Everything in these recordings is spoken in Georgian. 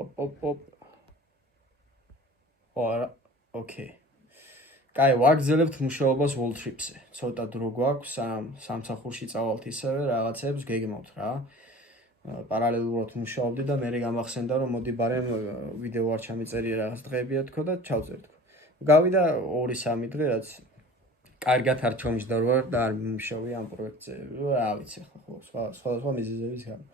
ოპ. არა, ოკეი. კაი, ვაგრძელებთ მუშაობას Wall Trips-ზე. ცოტა დრო გვაქვს, სამსახურში წავალთ ისევე, რაღაცებს გეგმავთ რა. პარალელურად მუშაობდი და მე გამახსენდა, რომ მოდი ბარემ ვიდეო არ ჩამიწერია რაღაც დღეებია თქო და ჩავწერ თქო. გავიდა 2-3 დღე, რაც კარგად არ ჩომჯდა ვარ და არ მიმუშავე ამ პროექტზე. რა ვიცი ხო, სხვა მიზეზების გამო.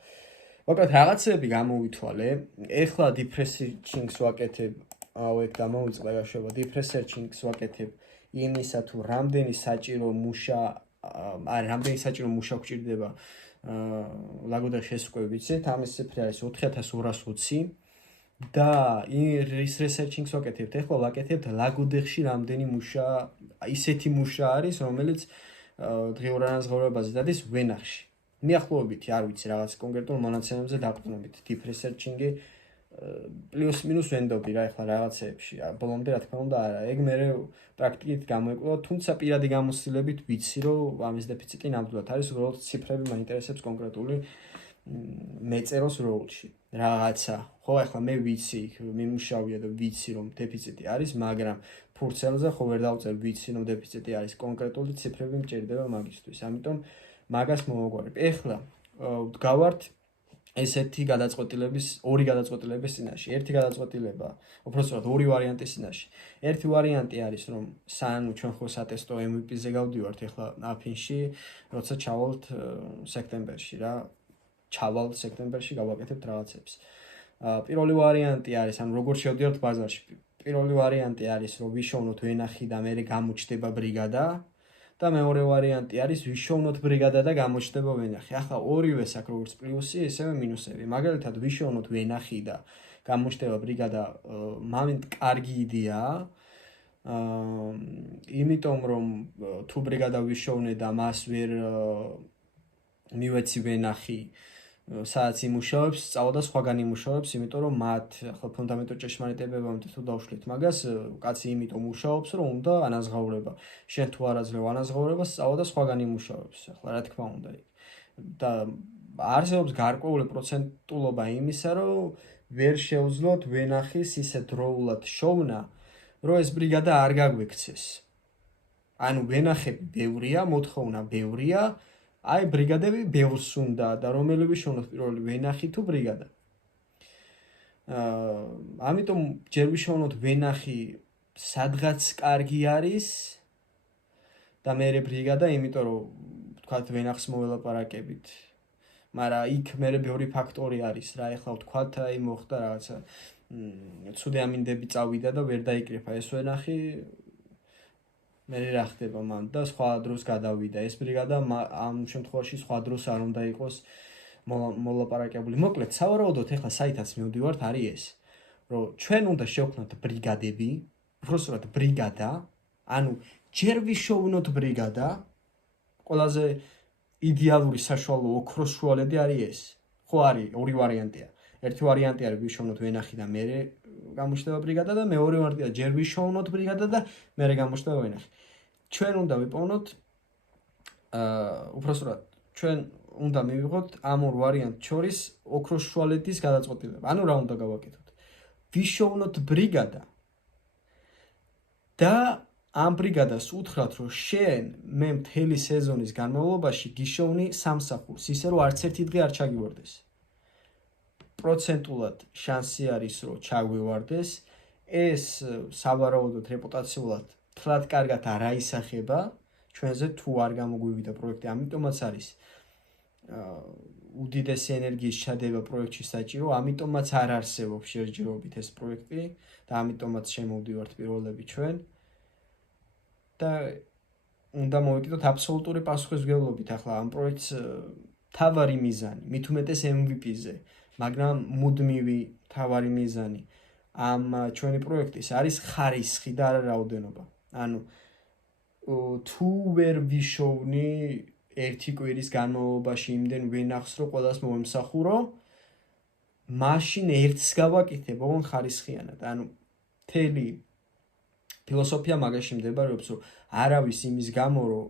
მოკლედ რაღაცები გამოვითვალე. ეხლა deep researching-ს ვაკეთებ, ეგ დამოვიწყდა გაშვება. deep researching-ს ვაკეთებ იმისა თუ რამდენი საჭირო მუშა გვჭირდება ლაგოდარ შესკვევიცით, ამის ციფრი არის 4220 და ის researching-ს ვაკეთებთ. ეხლა ვაკეთებთ ლაგოდეხში რამდენი მუშა, ისეთი მუშა არის, რომელიც დღიურ ანაზღაურებაზე დადის ვენახში. მიახლოებითი, არ ვიცი, რაღაც კონკრეტულ მონაცემებზე დაყრდნობით. deep researching-ი პლუს მინუს ვენდობი რა ეხლა რაღაცეებში. ბოლომდე რა თქმა უნდა არა. ეგ მე პრაქტიკით გამოეკვლა, თუმცა პირადი გამოცდილებით ვიცი, რომ ამის დეფიციტი ნამდვილად არის, უბრალოდ ციფრები მაინტერესებს კონკრეტული მეწეროს როლში. რაღაცა. ხო, ეხლა მე ვიცი, მიმუშავია და ვიცი, რომ დეფიციტი არის, მაგრამ ფურცელზე ხო ვერ დავწერ ვიცი, რომ დეფიციტი არის, კონკრეტული ციფრები მჭირდება მაგისთვის. ამიტომ მაგას მოვაგვარებ. ეხლა ვდგავართ ესეთი ორი გადაწყვეტილების წინაშე. ერთი გადაწყვეტილება, უпростоრად ორი ვარიანტის წინაშე. ერთი ვარიანტი არის, რომ სანამ ჩვენ ხო სატესტო MVP-ზე გავდივართ ეხლა აფინში, როცა ჩავალთ სექტემბერში რა. ჩავალთ სექტემბერში გავაკეთებთ რაღაცებს. პირველი ვარიანტი არის, ანუ როგორ შევდივართ ბაზარში. პირველი ვარიანტი არის, რომ ვიშოვნოთ ვენახი და მე გამოჩნდება ბრიგადა. და მეორე ვარიანტი არის ვიშოვნოთ ბრიგადა და გამოჩნდება ვენახი. ახლა ორივეს აქვს როგორც პლუსი, ისევე მინუსები. მაგალითად, ვიშოვნოთ ვენახი და გამოჩნდება ბრიგადა, მომენტ კარგი იდეაა. იმიტომ რომ თუ ბრიგადა ვიშოვნე და მას ვერ მივეცი ვენახი, სადაც იმუშავებს, სწავლა და სხვაგან იმუშავებს, იმიტომ რომ მათ ახლა ფუნდამენტურ ჭეშმარიტებებამდე თუ დავშლით მაგას, კაცი იმიტომ მუშაობს, რომ უნდა ანაზღაურება. შენ თუ არ აძლევ ანაზღაურებას, სწავლა და სხვაგან იმუშავებს. ახლა რა თქმა უნდა. და არსებობს გარკვეული პროცენტულობა იმისა, რომ ვერ შეუძლოთ ვენახის ისე დროულად შოვნა, რომ ეს ბრიგადა არ გაგვექცეს. ანუ ვენახები ბევრია, მოთხოვნა ბევრია, აი ბრიგადები ბევრს უნდა და რომელი ვიშოვნოთ პირველი ვენახი თუ ბრიგადა. ამიტომ ჯერ ვიშოვნოთ ვენახი სადღაც კარგი არის და მერე ბრიგადა, იმიტომ რომ ვთქვათ ვენახს მოველაპარაკებით. მაგრამ იქ მერე ბევრი ფაქტორი არის რა, ეხლა ვთქვათ აი მოხდა რაღაცა ცუდი ამინდები წავიდა და ვერ დაიკრიფა ეს ვენახი. მე რა ხდება მან და სხვა დროს გადავიდა ეს ბრიგადა, ამ შემთხვევაში სხვა დროს არ უნდა იყოს მოლაპარაკებული. მოკლედ, სავარაუდოდ ეხლა საითაც მივდივართ არის ეს, რომ ჩვენ უნდა შევქმნათ ბრიგადები, უბრალოდ ბრიგადა, ანუ ჯერ ვიშოვნოთ ბრიგადა, ყველაზე იდეალური საშუალო ოქროს შუალედი არის ეს. ხო არის, ორი ვარიანტია. ერთი ვარიანტი არის ვიშოვნოთ ვენახი და მერე გამოჩნდება ბრიგადა და მეორე ვარიანტია ჯერ ვიშოვნოთ ბრიგადა და მერე გამოჩნდება ვენახი. ჩვენ უნდა ვიპოვნოთ უბრალოდ ჩვენ უნდა მივიღოთ ამ ორ ვარიანტს შორის ოქროს შუალედის გადაწყვეტილება. ანუ რა უნდა გავაკეთოთ? ვიშოვნოთ ბრიგადა და ამ ბრიგადას უთხრათ, რომ შენ მე მთელი სეზონის განმავლობაში გიშოვნი სამსახურს, ისე რომ არც ერთი დღე არ ჩაგივარდეს. პროცენტულად შანსი არის, რომ ჩაგვივარდეს. ეს სავარაუდოდ რეპუტაციულად თლად კარგად არ აისახება ჩვენზე თუ არ გამოგვივიდა პროექტი. ამიტომაც არის უდიდესი ენერგიის ჩადება პროექტში საჭირო, ამიტომაც არ არსებობს შეჯერობით ეს პროექტი და ამიტომაც შემოვდივართ პირველები ჩვენ. და უნდა მოვიკიდოთ აბსოლუტური პასუხისმგებლობით ახლა ამ პროექტს თავარი მიზანი, მით უმეტეს MVP-ზე, მაგრამ მუდმივი თავარი მიზანი ამ ჩვენი პროექტის არის ხარისხი და არა რაოდენობა. ანუ თუ ვერ ვიშოვნი ერთი კვირის განმავლობაში იმდენ ვენახს, რომ ყველას მომსახურო, მაშინ ერთს გავაკეთებ, ოღონ ხარისხიანად. ანუ მთელი ფილოსოფია მაგაში მდებარეობს, რომ არავის იმის გამო, რომ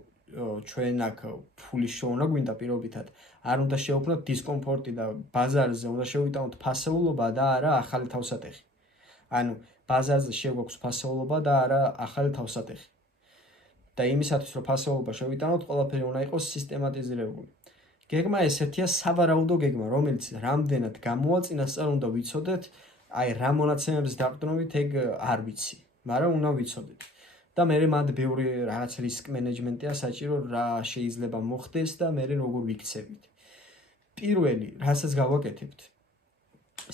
ჩვენ აქ ფულის შოუნა გვინდა პირობითად არ უნდა შევქმნათ დისკომფორტი და ბაზარზე უნდა შევიტანოთ ფასეულობა და არა ახალი თავსატეხი. ანუ ბაზარზე შეგვაქვს ფასეულობა და არა ახალი თავსატეხი. და იმისათვის რომ ფასეულობა შევიტანოთ, ყველაფერი უნდა იყოს სისტემატიზირებული. გეგმა ესეთია სავარაუდო გეგმა, რომელიც რამდენად გამოვა წინასწარ უნდა ვიცოდეთ, აი რა მონაცემების დაყრდნობით ეგ არ ვიცი, მაგრამ უნდა ვიცოდეთ. და მე მანდ ბევრი რაღაც რისკ მენეჯმენტია საჭირო, რა შეიძლება მოხდეს და მე როგორ ვიქცევით. პირველი, რასაც გავაკეთებთ,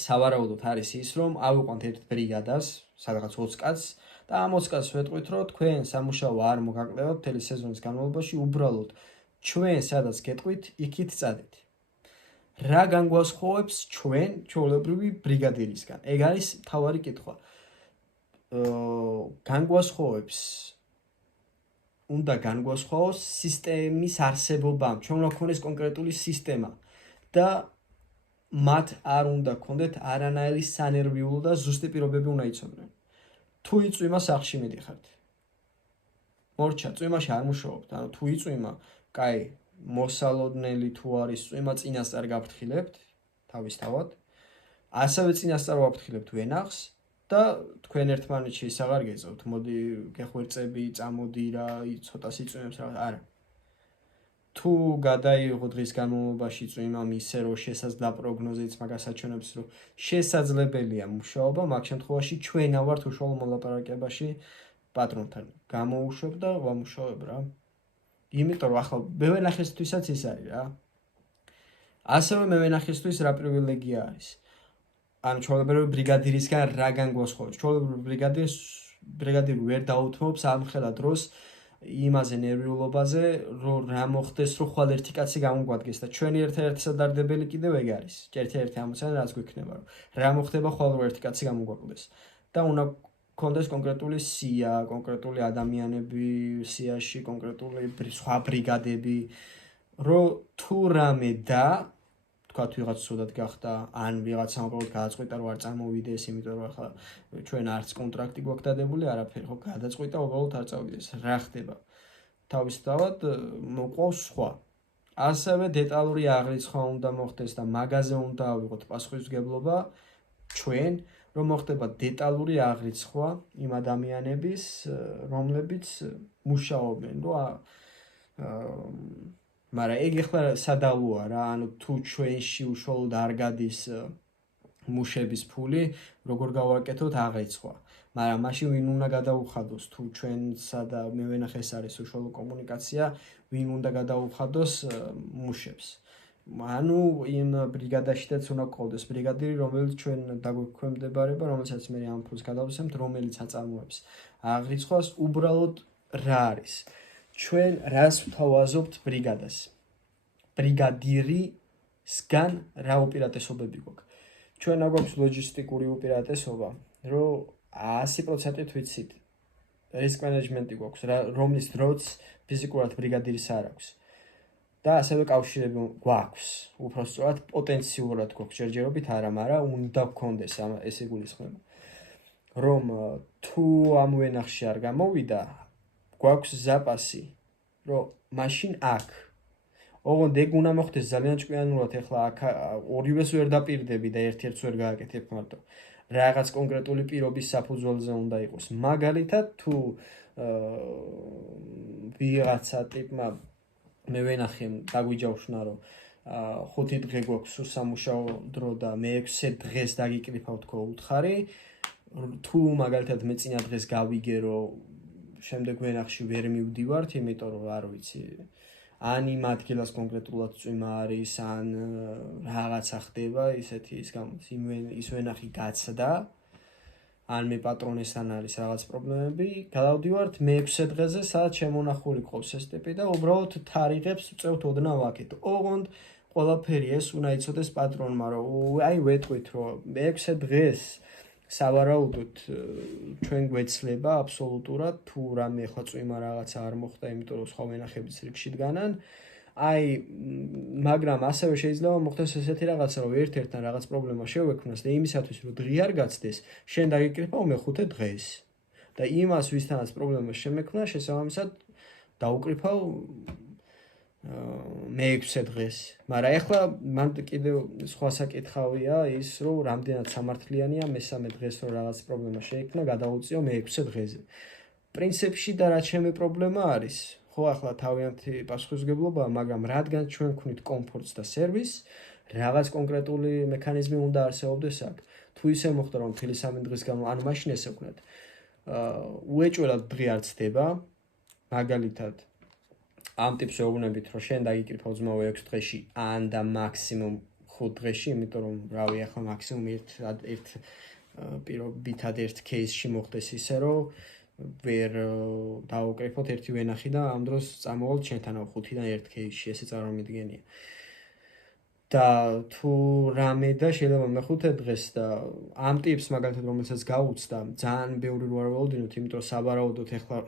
სავარაუდოდ არის ის, რომ ავიყვანთ ერთ ბრიგადას, სადღაც 20 კაცს და ამ 20 კაცს ვეტყვით, რომ თქვენ სამუშაო არ მოგაკლებთ მთელი სეზონის განმავლობაში, უბრალოდ ჩვენ სადაც გეტყვით, იქით წადით. რა განგვასხვავებს ჩვენ ჩვეულებრივი ბრიგადირისგან? ეგ არის მთავარი კითხვა. უნდა განგვასხვაოს სისტემის არსებობამ. ჩვენ უნდა გქონდეს კონკრეტული სისტემა და მათ არ უნდა გქონდეთ არანაირი სანერვიულო და ზუსტი პირობები უნდა იცოდნენ. თუ იწვიმა სახლში მიდიხართ. მორჩა, წვიმაში არ მუშაობთ. ანუ თუ იწვიმა, კაი, მოსალოდნელი თუ არის წვიმა წინასწარ გაფრთხილებთ თავისთავად. ასევე წინასწარ ვაფრთხილებთ ვენახს და თქვენ ერთმანეთში ის აღარ გეწევთ. მოდი გეხვერწები, წამოდი რა, ცოტა სიწვიმებს რა, არა. თუ გადაიღო დღის განმავლობაში წვიმა ისე რომ შესაძლოა პროგნოზიც მაგას აჩვენებს რომ შესაძლებელია მუშაობა, მაგ შემთხვევაში ჩვენ ავართ უშუალო მოლაპარაკებაში პატრონთან. გამოუშვებ და ვამუშავებ რა. იმიტომ რომ ახლა მე ვენახესთვისაც ის არის რა. ასევე მე ვენახესთვის რა პრივილეგია არის. ანუ ჩვეულებრივი ბრიგადირისგან რა განგვასხვავებს. ჩვეულებრივი ბრიგადირი ვერ დაუთმობს ამხელა დროს იმაზე ნერვიულობაზე, რომ რა მოხდეს, რომ ხვალ ერთი კაცი გამოგვადგეს და ჩვენი ერთ-ერთი სადარდებელი კიდევ ეგ არის. ერთ-ერთი ამოცანა რაც გვიქნება, რომ რა მოხდება ხვალ რომ ერთი კაცი გამოგვაკლდეს. და უნდა გქონდეს კონკრეტული სია, კონკრეტული ადამიანები სიაში, კონკრეტული სხვა ბრიგადები, რომ თუ რამე და თქვათ ვიღაც ცუდად გახდა, ან ვიღაცამ უბრალოდ გადაწყვიტა რომ არ წარმოვიდეს, იმიტომ რომ ახლა ჩვენ არც კონტრაქტი გვაქვს დადებული, არაფერი, ხო, გადაწყვიტა უბრალოდ არ წავიდეს. რა ხდება? თავისთავად მოყავს სხვა. ასევე დეტალური აღრიცხვა უნდა მოხდეს და მაგაზე უნდა ავიღოთ პასუხისმგებლობა ჩვენ, რომ მოხდება დეტალური აღრიცხვა იმ ადამიანების, რომლებიც მუშაობენ, მაგრამ ეგ ახლა სადავოა რა, ანუ თუ ჩვენში უშუალოდ არ გადის მუშების ფული, როგორ გავაკეთოთ აღრიცხვა. მაგრამ მაშინ ვინ უნდა გადაუხადოს, თუ ჩვენსა და მე ვენახე ეს არის უშუალო კომუნიკაცია, ვინ უნდა გადაუხადოს მუშებს. ანუ იმ ბრიგადაშიც უნდა გყოლდეს ბრიგადირი, რომელიც ჩვენ დაგვექვემდებარება, რომელსაც მე ამ ფულს გადავსემთ, რომელიც აწარმოებს აღრიცხვას. უბრალოდ რა არის? ჩვენ რას ვთავაზობთ ბრიგადას? ბრიგადირისგან რა უპირატესობები გვაქვს? ჩვენ აგვაქვს ლოჯისტიკური უპირატესობა, რომ 100% ვიცით. რისკ მენეჯმენტი გვაქვს, რომლის დროც ფიზიკურად ბრიგადირის არ აქვს. და ასევე კავშირები გვაქვს. უბრალოდ პოტენციურად გვაქვს ჯერჯერობით არა, მაგრამ უნდა გქონდეს ეს იგულისხმება. რომ თუ ამ ვენახში არ გამოვიდა, გვაქვს ზაპასი, რომ მაშინ აქ. ოღონდ ეგ უნდა მოხდეს ძალიან ჭკვიანურად, ეხლა აქ ორივეს ვერ დაპირდები და ერთ-ერთს ვერ გააკეთებ მარტო. რაღაც კონკრეტული პირობის საფუძველზე უნდა იყოს. მაგალითად, თუ ვიღაცა ტიპმა მე ვენახე დაგვიჯავშნა, რომ 5 დღე გვაქვს სამუშაო დრო და მე 6 დღეს დაგიკრიფავ თქო უთხარი, თუ მაგალითად მე წინა დღეს გავიგე, რომ შემდეგ ვენახში ვერ მივდივართ, იმიტომ რომ არ ვიცი, ან იმ ადგილას კონკრეტულად წვიმა არის, ან რაღაცა ხდება, ისეთი ის გამოც ის ვენახი გაცდა, ან მე პატრონესთან არის რაღაც პრობლემები, გადავდივართ მე 6 დღეზე, სადაც შემონახული ყავს ეს ტიპი და უბრალოდ თარიღებს ვწევთ ოდნავ აქეთ. ოღონდ ყველაფერი ეს უნდა იცოდეს პატრონმა, რომ აი ვეტყვით, რომ 6 დღეს სავარაუდოდ ჩვენ გვეცლება აბსოლუტურად, თუ რამე ახლა წვიმა რაღაცა არ მოხდა, იმიტომ რომ სხვა ვენახებიც რიგში დგანან. აი, მაგრამ ასევე შეიძლება მოხდეს ესეთი რაღაცა, რომ ერთ-ერთთან რაღაც პრობლემა შევექმნას და იმისათვის, რომ დღე არ გაცდეს, შენ დაგიკრიფავ მე 5 დღეს. და იმას, ვისთანაც პრობლემა შემექმნა, შესაბამისად დაუკრიფავ მე-6 დღეს. მაგრამ ეხლა მან კიდევ სხვა საკითხავია ის, რომ რამდენად სამართლიანია მე-3 დღეს რომ რაღაც პრობლემა შეექმნა, გადაუწიო მე-6 დღეზე. პრინციპში და რა ჩემი პრობლემა არის? ხო, ახლა თავიანთი პასუხისმგებლობაა, მაგრამ რადგან ჩვენ ვქვნით კომფორტს და სერვისს, რაღაც კონკრეტული მექანიზმი უნდა არსებობდეს აქ. თუ ისე მოხდა რომ მთელი 3 დღის განმავლობაში, ანუ მაშინ ესე ვქნათ, უეჭველად დღე არ ცდება, მაგალითად ამ ტიპს ვეუბნებით, რომ შენ დაგიკრიფავ ძმაო 6 დღეში, ან და მაქსიმუმ 5 დღეში, იმიტომ რომ რავი, ახლა მაქსიმუმ ერთ პირობითად ერთ кейსში მოხდეს ისე, რომ ვერ დავუკრიფოთ ერთი ვენახი და ამ დროს წამოვალთ შენთანავ 5-დან 1 кейსში, ესე წარმომიდგენია. და თუ რამე და შეიძლება მე-5 დღეს და ამ ტიპს მაგალითად რომელსაც გაუწდა, ძალიან ბევრი რო არ ველოდინოთ, იმიტომ რომ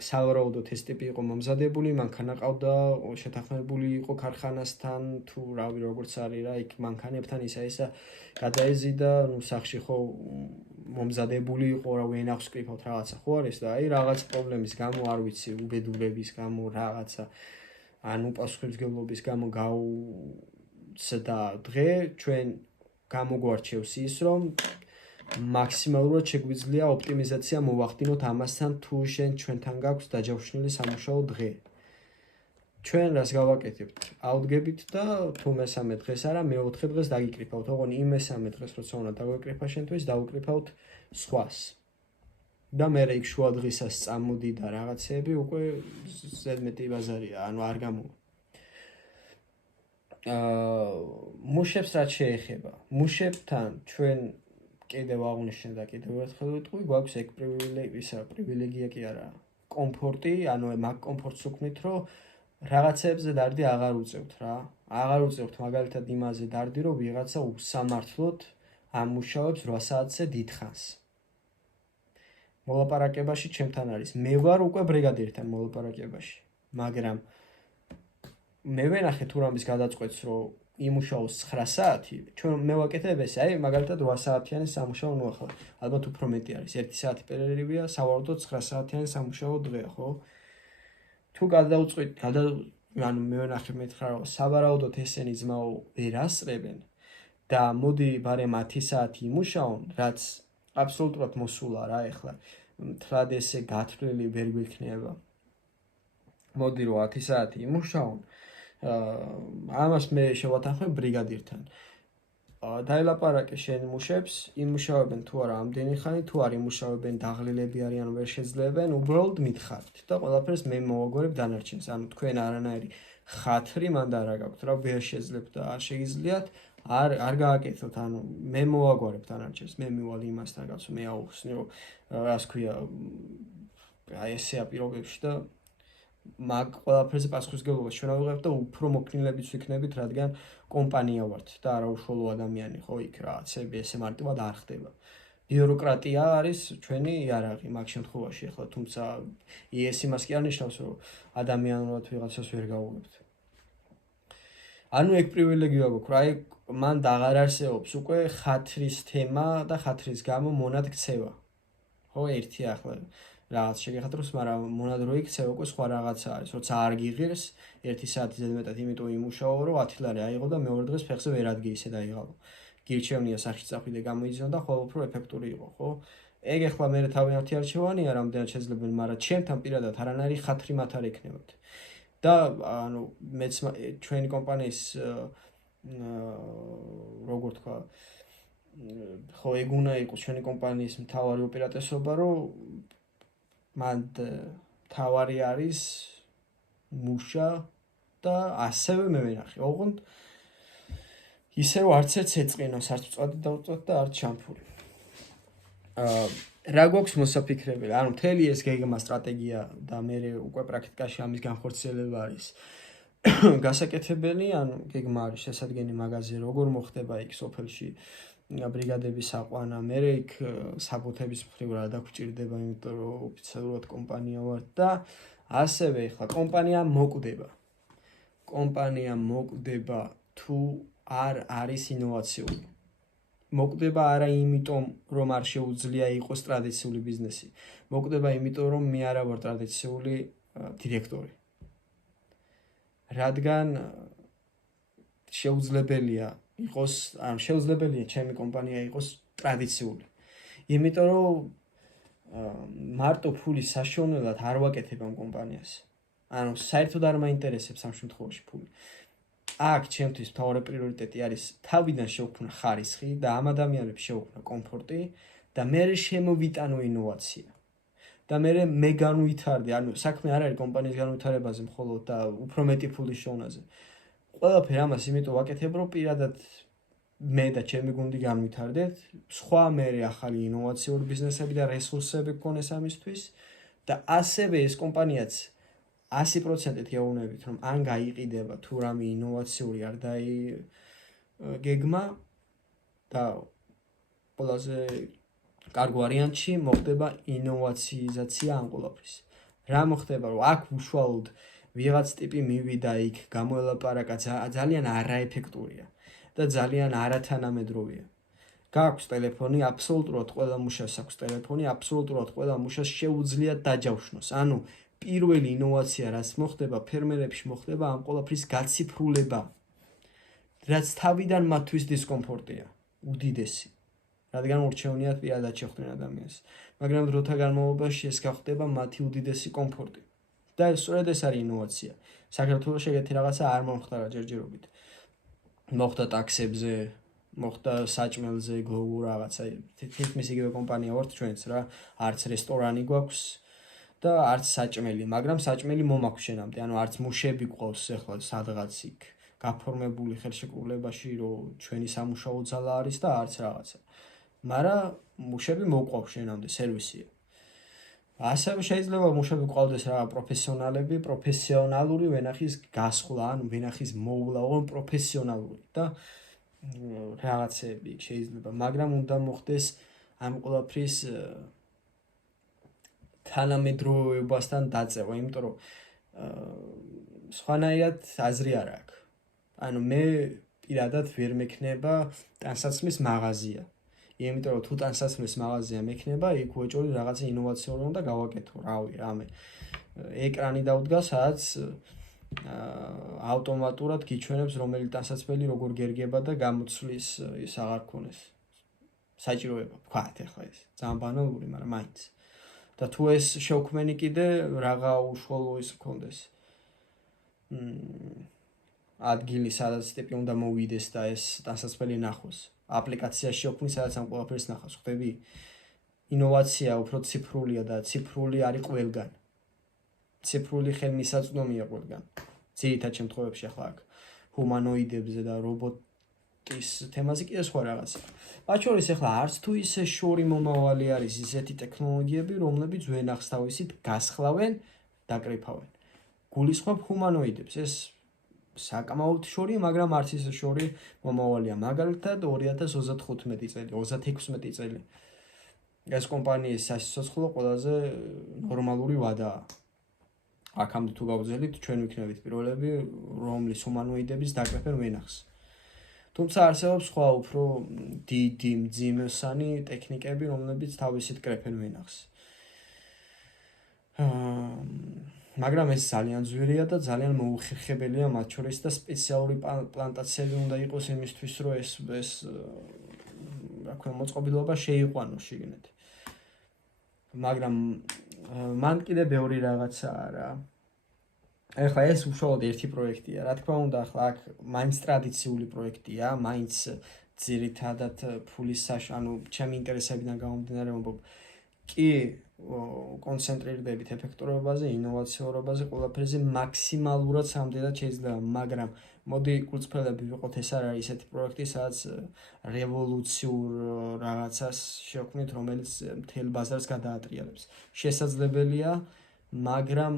სავარაუდოდ ეს ტიპი იყო მომზადებული, მანქანა ყავდა, შეთანხმებული იყო ქარხანასთან, თუ რავი როგორც არის რა, იქ მანქანებთან ისა გადაეზიდა, ნუ სახში ხო მომზადებული იყო, რა ვენახს კრიფავთ რაღაცა ხო არის და აი რაღაც პრობლემის გამო არ ვიცი, უბედურების გამო რაღაცა ან უპასუხისმგებლობის გამო და დღე ჩვენ გამოგვარჩევს ის, რომ მაქსიმალურად შეგვიძლია ოპტიმიზაცია მოვახდინოთ ამასთან, თუ ჩვენთან გაქვს დაჯავშნილი სამუშაო დღე. ჩვენ რას გავაკეთებთ? ავდგებით და თუ მე-3 დღეს არა, მე-4 დღეს დაგიკრიფავთ. ოღონდ იმ მე-3 დღეს როცა უნდა დავიკრიფა შენთვის, დავიკრიფავთ სხვას. და მე იქ შუა დღისას წამოდი და რაღაცეები უკვე ზედმეტი ბაზარია, ანუ არ გამოვა. მუშებს რაც შეეხება, მუშებთან ჩვენ კიდევ აღნიშნე და კიდევ ერთხელ ვიტყვი, გვაქვს ეგ პრივილეგია კი არა, კომფორტი, ანუ მაგ კომფორტს ვქნით, რომ რაღაცეებზე დარდი აღარ უწევთ რა. აღარ უწევთ მაგალითად იმაზე დარდი, რომ ვიღაცა უსამართლოდ ამუშავებს 8 საათზე დიდხანს. მოლაპარაკებაში ჩემთან არის. მე ვარ უკვე ბრიგადირთან მოლაპარაკებაში, მაგრამ მე ვენახე თუ რამის გადაწყვეტს, რომ იმუშაოს 9 საათი, ჩვენ მე ვაკეთებ ესე, აი მაგალითად 8 საათიანი სამუშაო ნუ ახლა, ალბათ უფრო მეტი არის, 1 საათი პერიოდია, სავარაუდოდ 9 საათიანი სამუშაო დღეა, ხო? თუ გადავწყვით, ანუ მე ვენახე მეთხრა, რომ სავარაუდოდ ესენი ძმაო ვერ ასწრებენ და მოდი ბარემ 10 საათი იმუშაონ, რაც აბსოლუტურად მოსულა რა ეხლა, მთლად ესე გათვლილი ვერ გვიქნება. მოდი რომ 10 საათი იმუშაონ, ამას მე შევათანხმებ ბრიგადირთან. დაელაპარაკე შენ მუშებს, იმუშავებენ თუ არა ამდენი ხანი, თუ არ იმუშავებენ დაღლილები არიან, ვერ შეძლებენ, უბრალოდ მითხარით და ყველაფერს მე მოვაგვარებ დანარჩენს. ანუ თქვენ არანაირი ხათრი მანდ არ გაქვთ რა, ვერ შეძლებთ და არ შეგიძლიათ, არ გააკეთოთ, ანუ მე მოვაგვარებ დანარჩენს, მე მივალ იმასთან გაცო, მე აუხსნი, რომ რას ქვია, აი ესე აპირობებში და მაგ ყველაფერზე პასუხისმგებლობას ჩვენ ავიღებთ და უფრო მოქნილებიც ვიქნებით, რადგან კომპანია ვართ და არა უშუალო ადამიანი, ხო, იქ რაღაცები ესე მარტივად არ ხდება. ბიუროკრატია არის ჩვენი იარაღი მაგ შემთხვევაში, ახლა თუმცა ეს იმას კი არ ნიშნავს, რომ ადამიანურად ვიღაცას ვერ გავუგებთ. ანუ ეგ პრივილეგია გვაქვს, რა, მან აღარ არსებობს უკვე ხათრის თემა და ხათრის გამო მონად ქცევა. ხო, ერთი ახლა რაღაც შეგეხატროს, მაგრამ მონად რო იქცევა უკვე სხვა რაღაცა არის, როცა არ გიღირს 1 საათი ზედმეტად, იმიტომ იმუშაო, რომ 10 ლარი აიღო და მეორე დღეს ფეხზე ვერ ადგე ისე დაიღალო. გირჩევნია სახში წახვიდე გამოიძინა და ხოლმე უფრო ეფექტური იყო, ხო? ეგ ახლა მე თავიანთი არჩევანია, რამდენად შეძლებენ, მაგრამ ჩემთან პირადად არანაირი ხათრი მათ არ ექნებათ. და ანუ მეც ჩვენი კომპანიის როგორ თქვა, ხო ეგ უნდა იყოს ჩვენი კომპანიის მთავარი უპირატესობა, რომ მან თავარი არის მუშა და ასევე მე ვენახე, ოღონდ ისე რომ არც ერთს ეწყინოს, არც წვადი დავწვათ და არც შამფური. რა გვაქვს მოსაფიქრებელი, ანუ მთელი ეს გეგმა სტრატეგია და მე უკვე პრაქტიკაში ამის განხორციელება არის გასაკეთებელი, ანუ გეგმა არის შესადგენი მაღაზია როგორ მოხდება იქ სოფელში ბრიგადების აყვანა, მე იქ საბუთების მხრივ რა დაგვჭირდება, იმიტომ რომ ოფიციალურად კომპანია ვარ და ასევე ახლა კომპანია მოკვდება თუ არ არის ინოვაციური. მოკვდება არა იმიტომ, რომ არ შეუძლია იყოს ტრადიციული ბიზნესი. მოკვდება იმიტომ, რომ მე არა ვარ ტრადიციული დირექტორი. რადგან შეუძლებელია იყოს, ან შეუძლებელია ჩემი კომპანია იყოს ტრადიციული. იმიტომ რომ მარტო ფულის საშუალებლად არ ვაკეთებ ამ კომპანიას. ანუ საერთოდ არ მაინტერესებს ამ შემთხვევაში ფული. აქ ჩემთვის მთავარი პრიორიტეტი არის თავიდან შევქმნა ხარისხი და ამ ადამიანებს შევქმნა კომფორტი და მე შემოვიტანო ინოვაცია. და მე განვითარდი, ანუ საქმე არ არის კომპანიის განვითარებაზე მხოლოდ და უფრო მეტი ფულის შოვნაზე. ყველაფერი ამას იმიტომ ვაკეთებ, რომ პირადად მე და ჩემი გუნდი განვითარდეთ, სხვა მე ახალი ინოვაციური ბიზნესები და რესურსები გქონეს ამისთვის და ასევე ეს კომპანიაც 100%-ით გეუბნებით, რომ ან გაიყიდება თუ რამე ინოვაციური არ დაიგეგმა და ყველაზე კარგ ვარიანტში მოხდება ინოვაციიზაცია ამ ყველაფრის. რა მოხდება, რომ აქ უშუალოდ ვიღაც ტიპი მივიდა იქ, გამოელაპარაკა, ძალიან არაეფექტურია და ძალიან არათანამედროვეა. გაქვს ტელეფონი, აბსოლუტურად ყველა მუშას აქვს ტელეფონი, აბსოლუტურად ყველა მუშას შეუძლია დაჯავშნოს. ანუ პირველი ინოვაცია, რაც მოხდება ფერმერებში, მოხდება ამ ყველაფრის გაციფრულება, რაც თავიდან მათთვის დისკომფორტია, უდიდესი. რადგან ურჩევნიათ პირადად შეხვდნენ ადამიანს, მაგრამ დროთა განმავლობაში ეს გახდება მათი უდიდესი კომფორტი. და სწორედ ეს არის ინოვაცია. საქართველოში ეგეთი რაღაცა არ მომხდარა ჯერჯერობით. მოხდა ტაქსებზე, მოხდა საჭმელზე, გლობალურ რაღაცა. თითქმის იგივე კომპანია ვართ ჩვენც რა, არც რესტორანი გვაქვს და არც საჭმელი, მაგრამ საჭმელი მომაქვს შენამდე, ანუ არც მუშები გვყავს ახლა სადღაც იქ გაფორმებული ხელშეკრულებაში, რომ ჩვენი სამუშაო ძალა არის და არც რაღაცა. მაგრამ მუშები მოყვავს შენამდე სერვისია. ასევე შეიძლება მუშები გვყავდეს რა პროფესიონალები, პროფესიონალური ვენახის გასხლა, ანუ ვენახის მოვლა, ოღონდ პროფესიონალური და რაღაცები შეიძლება, მაგრამ უნდა მოხდეს ამ ყველაფრის თანამედროვეობასთან დაწევა, იმიტომ რომ სხვანაირად აზრი არ აქვს. ანუ მე პირადად ვერ მექნება ტანსაცმლის მაღაზია. იმიტომ რომ თუ ტანსაცმლის მაღაზია მექნება, იქ უეჭველი რაღაცა ინოვაციური უნდა გავაკეთო, რავი, რამე. ეკრანი დავდგა, სადაც ავტომატურად გიჩვენებს რომელი ტანსაცმელი როგორ გერგება და გამოცვლის ის აღარ ქონეს. საჭიროება, ვქვათ ახლა ეს. ძალიან ბანალური, მაგრამ მაინც. და თუ ეს შევქმენი კიდე რაღა უშუალო ის მქონდეს. ადგილი, სადაც ტიპი უნდა მოვიდეს და ეს ტანსაცმელი ნახოს. აპლიკაციაში შევქმნი, სადაც ამ ყველაფერს ნახავს. ხვდები? ინოვაცია უფრო ციფრულია და ციფრული არის ყველგან. ციფრული ხელმისაწვდომია ყველგან. ძირითად შემთხვევებში ახლა აქ ჰუმანოიდებზე და რობოტის თემაზე კიდე სხვა რაღაცა. მათ შორის ახლა არც თუ ისე შორი მომავალი არის ისეთი ტექნოლოგიები, რომლებიც ვენახს თავისით გასხლავენ, დაკრიფავენ. გულისხმობ ჰუმანოიდებს. ეს საკმაოდ შორია, მაგრამ არც ისე შორი მომავალია. მაგალითად 2035 წელი, 36 წელი. ეს კომპანიის სასიცოცხლო ყველაზე ნორმალური ვადაა. აქამდე თუ გავძელით, ჩვენ ვიქნებით პირველები, რომლის ჰუმანოიდების დაკრეფენ ვენახს. თუმცა არსებობს სხვა უფრო დიდი მძიმესანი ტექნიკები, რომლებიც თავისით კრეფენ ვენახს. მაგრამ ეს ძალიან ძვირია და ძალიან მოუხერხებელია მათ შორის და სპეციალური პლანტაციები უნდა იყოს იმისთვის, რომ ეს რა ქვია, მოწყობილობა შეიყვანოს შიგნით. მაგრამ მან კიდე ბევრი რაღაცაა რა. ეხლა ეს უშუალოდ ერთი პროექტია. რა თქმა უნდა, ახლა აქ მაინც ტრადიციული პროექტია, მაინც ძირითადად ფულის ანუ ჩემი ინტერესებიდან გამომდინარე ვამბობ. კი კონცენტრირდებით ეფექტურობაზე, ინოვაციურობაზე, ყველაფერზე მაქსიმალურად სამდელად შეიძლება, მაგრამ მოდი კურცფელები ვიყოთ, ეს არ არის ისეთი პროექტი, სადაც რევოლუციურ რაღაცას შევქმნით, რომელიც მთელ ბაზარს გადაატრიალებს. შესაძლებელია, მაგრამ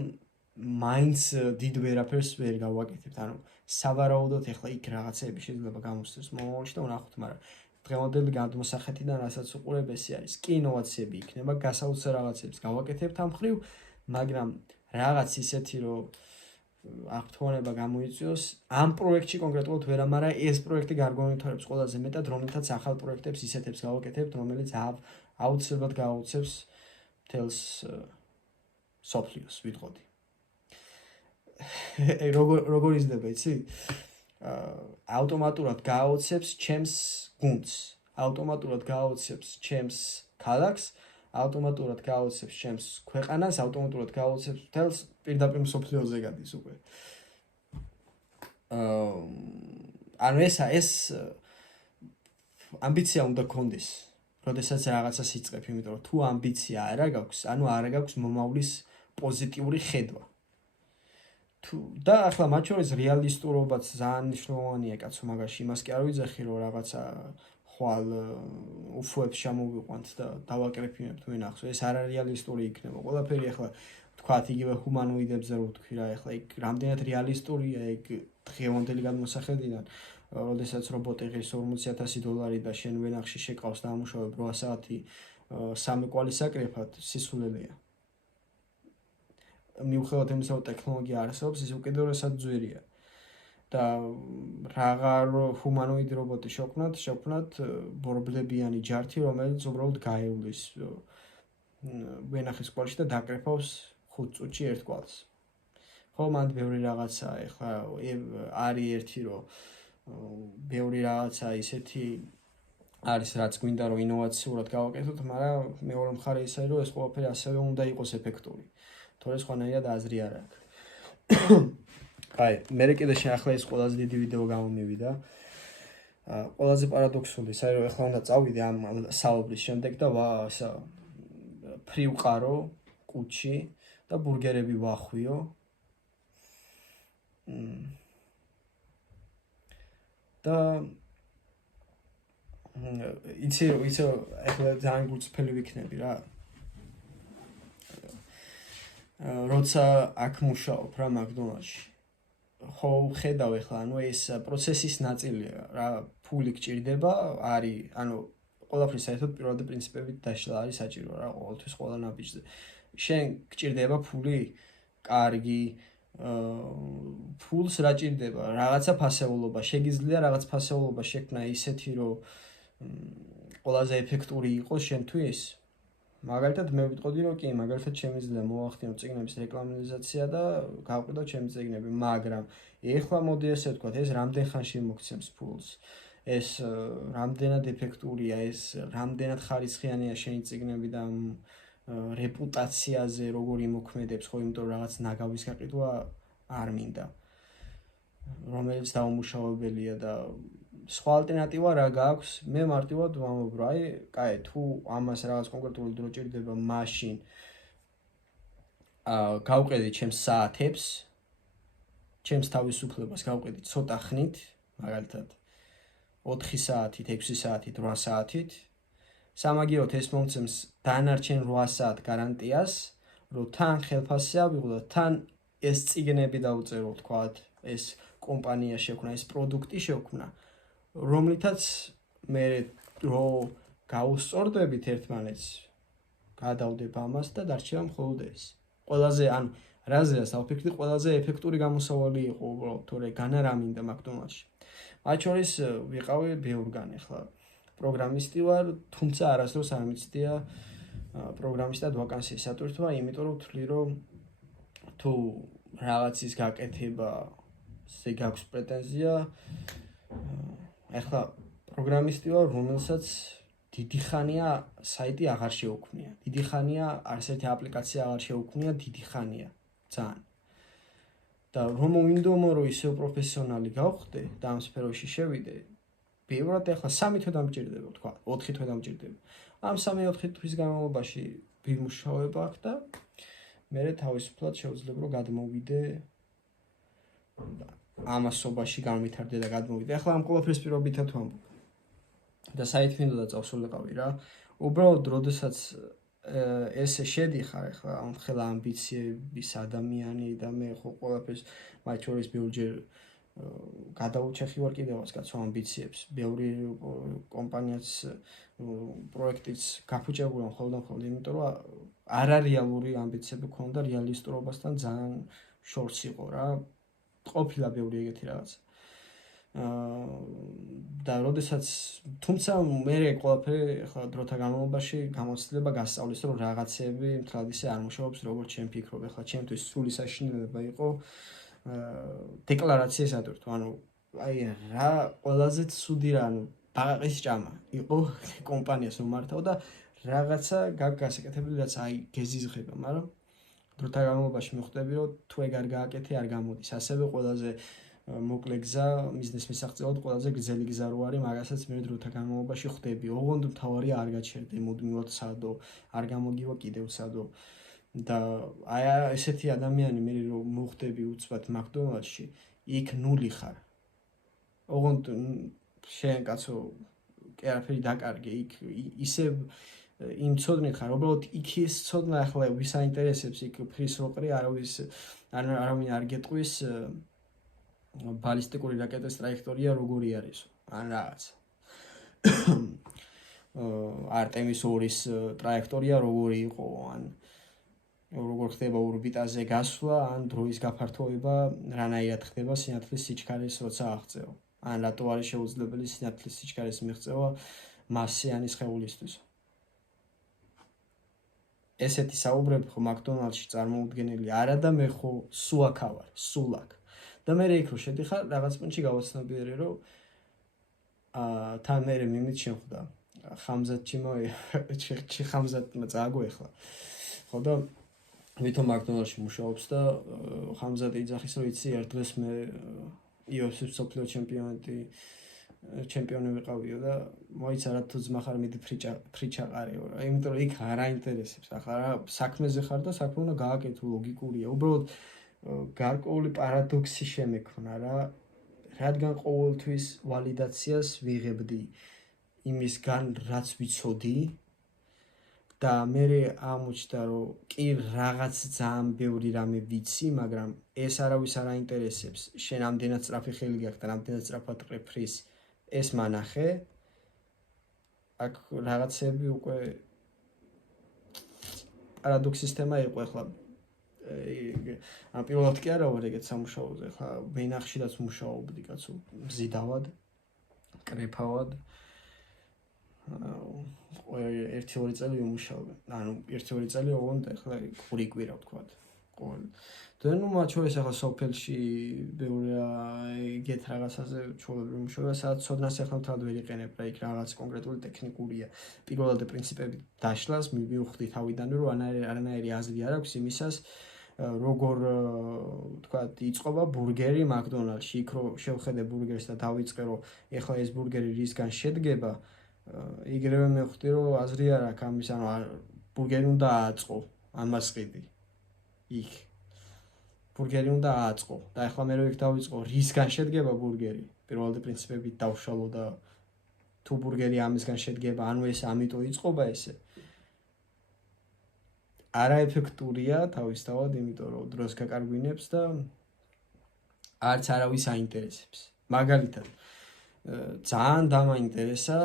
მაინც დიდ ვერაფერს ვერ გავაკეთებთ. ანუ სავარაუდოდ ეხლა იქ რაღაცები შეიძლება გამოსცეს მომავალში და ვნახოთ, მაგრამ დღევანდელი გადმოსახედიდან რასაც უყურებ, ეს არის. კი ინოვაციები იქნება, გასაოცარ რაღაცებს გავაკეთებთ ამ ხრივ, მაგრამ რაღაც ისეთი, რომ აღფრთოვანება გამოიწვიოს, ამ პროექტში კონკრეტულად ვერ, მაგრამ ეს პროექტი გარკვეულწილად ყველაზე მეტად, რომლითაც ახალ პროექტებს ისეთებს გავაკეთებთ, რომელიც აუცილებლად გააუცებს მთელს სოფლიოს, ვიტყოდი. როგორ იზრდება, იცი? ავტომატურად გააოცებს ჩემს გუნდს, ავტომატურად გააოცებს ჩემს ქალაქს, ავტომატურად გააოცებს ჩემს ქვეყანას, ავტომატურად გააოცებს მთელს პირდაპირ მსოფლიოზე გადის უკვე. ანუ ეს ამბიცია უნდა გქონდეს, როდესაც რაღაცას იწყებ, იმიტომ რომ თუ ამბიცია არ გაქვს, ანუ არ გაქვს მომავლის პოზიტიური ხედვა. და ახლა მათ შორის რეალისტურობაც ძალიან მნიშვნელოვანია, კაცო, მაგაში იმას კი არ ვიძახი, რომ რაღაცა ხვალ უფუებს ჩამოვიყვანთ და დავაკრეფინებთ ვენახს, ეს არარეალისტური იქნება. ყველაფერი ახლა თქვათ იგივე ჰუმანოიდებზე რო ვთქვი რა, ახლა იქ რამდენად რეალისტურია იქ დღევანდელი გადმოსახედიდან, როდესაც რობოტი ღირს $40,000 და შენ ვენახში შეკავს დაამუშავებ 8 საათი 3 კვალი საკრეფად, სისულელეა. მიუხედავად იმისა, რომ ტექნოლოგია არსებობს, ის უკიდურესად ძვირია. და რაღაც ჰუმანოიდი რობოტი შევქმნათ ბორბლებიანი ჯართი, რომელიც უბრალოდ გაევლის ვენახის კვალში და დაკრეფავს 5 წუთში ერთ კვალს. ხო, მანდ ბევრი რაღაცა, ეხლა არის ერთი, რომ ბევრი რაღაცა ისეთი არის, რაც გვინდა რომ ინოვაციურად გავაკეთოთ, მაგრამ მეორე მხარე ისაა, რომ ეს ყველაფერი ასევე უნდა იყოს ეფექტური. თორე სხვანაირად აზრი არ აქვს. აი, მე კიდე ახლა ეს ყველაზე დიდი ვიდეო გამომივიდა. ყველაზე პარადოქსული ის არის, რომ ახლა უნდა წავიდე ამ საუბრის შემდეგ და ფრივყარო კუჩი და ბურგერები ვახვიო. და იცი ახლა ძალიან გულწრფელი ვიქნები რა. როცა აქ მუშაობ რა მაკდონალდში. ხო ხედავ ახლა, ანუ ეს პროცესის ნაწილია რა, ფული გჭირდება, არის, ანუ ყველაფრის საერთოდ პირველადი პრინციპებით დაშლა არის საჭირო რა, ყოველთვის ყველა ნაბიჯზე. შენ გჭირდება ფული, კარგი, ფულს რა ჭირდება? რაღაცა ფასეულობა, შეგიძლია რაღაც ფასეულობა შექმნა ისეთი, რომ ყველაზე ეფექტური იყოს შენთვის. მაგალითად მე ვიტყოდი, რომ კი, მაგალითად შემიძლია მოვახდინო წიგნების რეკლამიზაცია და გავყიდო ჩემი წიგნები, მაგრამ ეხლა მოდი ესე ვთქვათ, ეს რამდენ ხანში მოგცემს ფულს? ეს რამდენად ეფექტურია, ეს რამდენად ხარისხიანია შენი წიგნები და რეპუტაციაზე როგორ იმოქმედებს, ხო, იმიტომ რომ რაღაც ნაგავის გაყიდვა არ მინდა. რომელიც დაუმუშავებელია და სხვა ალტერნატივა რა გაქვს? მე მარტივად ვამბობ, რა, აი, კაი, თუ ამას რაღაც კონკრეტული დრო ჭირდება, მაშინ გავყედი ჩემს საათებს, ჩემს თავისუფლებას გავყედი ცოტა ხნით, მაგალითად 4 საათით, 6 საათით, 8 საათით. სამაგიეროდ ეს მომცემს დანარჩენ 8 საათ გარანტიას, რომ თან ხელფასი ავიღო და თან ეს წიგნები დავწერო, თქვათ, ეს კომპანია შექმნა, ეს პროდუქტი შექმნა, რომლითაც მე რო გავუსწორდებით ერთმანეთს, გადავდებ ამას და დარჩება მხოლოდ ეს. ყველაზე, ანუ რაზეა სავფიქრდი, ყველაზე ეფექტური გამოსავალი იყო უბრალოდ, თორე განა რა მინდა მაკდონალდში. მათ შორის ვიყავი ბევრგან ახლა. პროგრამისტი ვარ, თუმცა არასდროს არ მიცდია პროგრამისტად ვაკანსიის ატვირთვა, იმიტომ რომ ვთვლი, რომ თუ რაღაცის გაკეთება ზე გაქვს პრეტენზია, ახლა პროგრამისტი ვარ, რომელსაც დიდი ხანია საიტი აღარ შეუქმნია. დიდი ხანია არცერთი აპლიკაცია აღარ შეუქმნია, დიდი ხანია ძალიან. და რომ მინდომო რომ ისევ პროფესიონალი გავხდე და ამ სფეროში შევიდე, ბევრად ახლა 3 თვე დამჭირდება, თქვა, 4 თვე დამჭირდება. ამ 3-4 თვის განმავლობაში ვიმუშავებ აქ და მე თავისუფლად შევძლებ რომ გადმოვიდე ამასობაში განვითარდე და გადმოვიდე. ახლა ამ ყველაფრის პირობითად ვამბობ. და საით მინდოდა წავსულიყავი რა. უბრალოდ როდესაც ესე შედიხარ ახლა ამ ხელა ამბიციების ადამიანი და მე ხო ყველაფერს მათ შორის ბევრჯერ გადაუჩეხი ვარ კიდევაც კაცო ამბიციებს. ბევრი კომპანიაც პროექტიც გაფუჭებული მხოლოდ იმიტომ რომ არარეალური ამბიციები ქონდა რეალისტურობასთან ძალიან შორს იყო რა. ყოფილა ბევრი ეგეთი რაღაცა. და როდესაც თუმცა მე ყველაფერი ახლა დროთა განმავლობაში გამოცდილება გასწავლის რომ რაღაცები მთლად ისე არ მუშაობს როგორც ჩემ ფიქრობ. ახლა ჩემთვის სრული საშინელება იყო დეკლარაციას ატვირთო, ანუ აი რა ყველაზე ცუდი რა, ანუ ბაყაყის ჭამა იყო კომპანიას რომ მართავ და რაღაცა გასაკეთებელი რაც აი გეზიზღება, მაგრამ დროთა განმავლობაში მიხვდები რომ თუ ეგ არ გააკეთე არ გამოდის. ასევე ყველაზე მოკლე გზა მიზნის მისაღწევად ყველაზე გრძელი გზა რო არის, მაგასაც მე დროთა განმავლობაში ხვდები. ოღონდ მთავარია არ გაჩერდე მუდმივად სადო, არ გამოგივა კიდევ სადო. და აი ესეთი ადამიანი მე რომ მოხვდები უცბად მაკდონალდსში, იქ ნული ხარ. ოღონდ შენ კაცო კი არაფერი დაკარგე, იქ ისე იმ ცოდნით ხარ, უბრალოდ იქ ის ცოდნა ახლა ვის აინტერესებს იქ ფრის როყრი, არავინ არ გეტყვის ბალისტიკური რაკეტის ტრაექტორია როგორი არის, ან რაღაც. არტემის 2-ის ტრაექტორია როგორი იყო, ან როგორ ხდება ორბიტაზე გასვლა, ან დროის გაფართოება, რანაირად ხდება სინათლის სიჩქარის როცა აღწევ. ან რატო არის შეუძლებელი სინათლის სიჩქარის მიღწევა მასიანი სხეულისთვის. ესეთი საუბრები ხო მაკდონალდსში წარმოუდგენელი არა და მე ხო სუაკა ვარ, სულაკ. და მე იქ რო შედიხარ, რაღაც პუნქტში გავაცნობიერე, რომ თან მე მიმით შეხვდა ხამზატმა წააგო ახლა. ხო და ვითომ მაკდონალდსში მუშაობს და ხამზატი იძახის რომ იცი ერთ დღეს მე UFC-ის მსოფლიო ჩემპიონი ვიყავიო და მოიცა რა თუ ძმა ხარ მიდი ფრიჩაყარიო რა. იმიტომ რომ იქ არ აინტერესებს. ახლა რა საქმეზე ხარ და საქმე უნდა გააკეთო, ლოგიკურია. უბრალოდ გარკვეული პარადოქსი შემექმნა რა. რადგან ყოველთვის ვალიდაციას ვიღებდი იმისგან რაც ვიცოდი და მე აღმოჩნდა რომ კი რაღაც ძალიან ბევრი რამე ვიცი, მაგრამ ეს არავის არ აინტერესებს. შენ ამდენად სწრაფი ხელი გაქვს და ამდენად სწრაფად ყრიფრის ეს მანახე. აქ რაღაცები უკვე პარადოქსის თემა იყო ახლა. პირველად კი არა ვარ ეგეთ სამუშაოზე, ახლა ვენახშიდაც მუშაობდი კაცო, მზიდავად, კრეფავად. 1-2 წელი ვიმუშავე. ანუ 1-2 წელი ოღონდ ახლა 5 კვირა ვთქვათ. და ნუ მათ შორის ახლა სოფელში ბევრი ეგეთ რაღაცაზე ჩვეულებრივ მუშაობა, სადაც ცოდნას ახლა მთლად ვერ იყენებ, რა იქ რაღაც კონკრეტული ტექნიკურია. პირველად პრინციპები დაშლას მივხვდი თავიდანვე, რომ არანაირი აზრი არ აქვს იმისას, როგორ ვთქვათ, იწყობა ბურგერი მაკდონალდსში. იქ რო შევხედე ბურგერს და დავიწყე, რომ ეხლა ეს ბურგერი რისგან შედგება, იგივე მივხვდი, რომ აზრი არ აქვს ამის, ანუ ბურგერი უნდა ააწყო, ამას ყიდი. იქ ბურგერი უნდა ააწყო და ახლა მე რო იქ დავიწყო, რისგან შედგება ბურგერი. პირველადი პრინციპებით დავშალო და თუ ბურგერი ამისგან შედგება, ანუ ეს ამიტომ იწყობა ესე. არაეფექტურია თავისთავად, იმიტომ რომ დროს გაკარგვინებს და არც არავის აინტერესებს. მაგალითად, ძალიან დამაინტერესა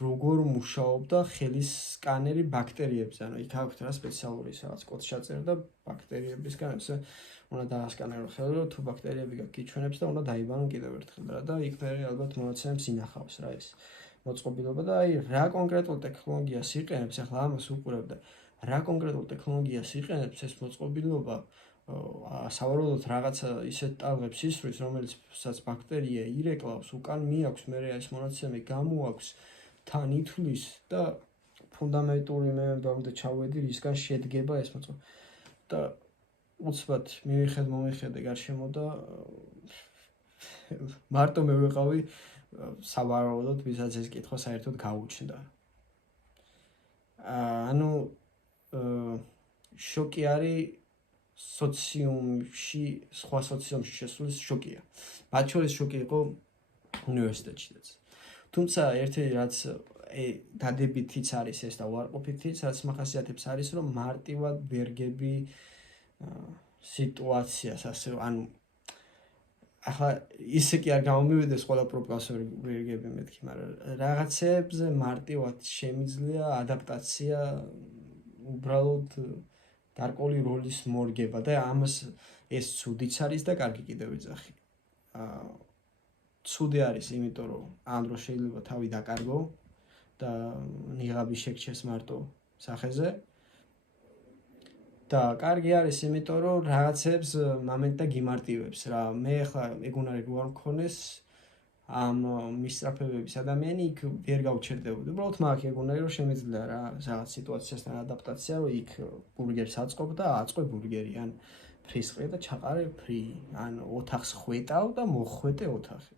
როგორ მუშაობდა ხელის სკანერი ბაქტერიებზე. ანუ იქ აქვს რა სპეციალური რაღაც კოდს ჩაწერა და ბაქტერიებისგან ესე უნდა დაასკანერო ხელი, რომ თუ ბაქტერიები გაკიჩვენებს და უნდა დაიბანონ კიდევ ერთხელ და იქ მე ალბათ მონაცემს ინახავს რა ეს მოწყობილობა და აი რა კონკრეტულ ტექნოლოგიას იყენებს, ახლა ამას უყურებ და რა კონკრეტულ ტექნოლოგიას იყენებს ეს მოწყობილობა, სავარაუდოდ რაღაცა ისეთ ტალღებს ისვრის, რომელიცაც ბაქტერია ირეკლავს, უკან მიაქვს, მე ეს მონაცემი გამოაქვს, თან ითვლის და ფუნდამენტური მე მომდე ჩავედი, რისგან შედგება ეს მოწყობილობა. და უცბად მომიხედე გარშემო და მარტო მე ვიყავი სავარაუდოდ, ვისაც ეს კითხვა საერთოდ გაუჩნდა. ანუ შოკი არის სოციუმში, სხვა სოციუმში შესulis შოკია. მათ შორის შოკი იყო უნივერსიტეტშიც. თუმცა ერთი რაც დადებითიც არის ეს და უარყოფითიც, რაც მახასიათებს არის, რომ მარტივად ვერგები სიტუაციას, ასე ანუ ახლა ისე კი არ გამომივიდეს ყველა პროფესორი ვერგები მეთქი, მაგრამ რაღაცებზე მარტივად შემიძლია ადაპტაცია უბრალოდ გარკვეული როლის მორგება და ამას ეს ცუდიც არის და კარგი კიდევ ვიძახი. ცუდი არის, იმიტომ რომ ამ დროს შეიძლება თავი დაკარგო და ნიღაბი შეგჩეს მარტო სახეზე. და კარგი არის, იმიტომ რომ რაღაცებს მომენტად გიმარტივებს რა. მე ახლა ეგ უნარი რო არ მქონეს ამ მისწრაფებების ადამიანი იქ ვერ გავჩერდებოდი. უბრალოდ მაქვს ეგ უნარი რომ შემიძლია რა რაღაც სიტუაციასთან ადაპტაცია, რომ იქ ბურგერს აწყობ და აწყვე ბურგერი, ან ფრისყრე და ჩაყარე ფრი, ან ოთახს ხვეტავ და მოხვეტე ოთახი.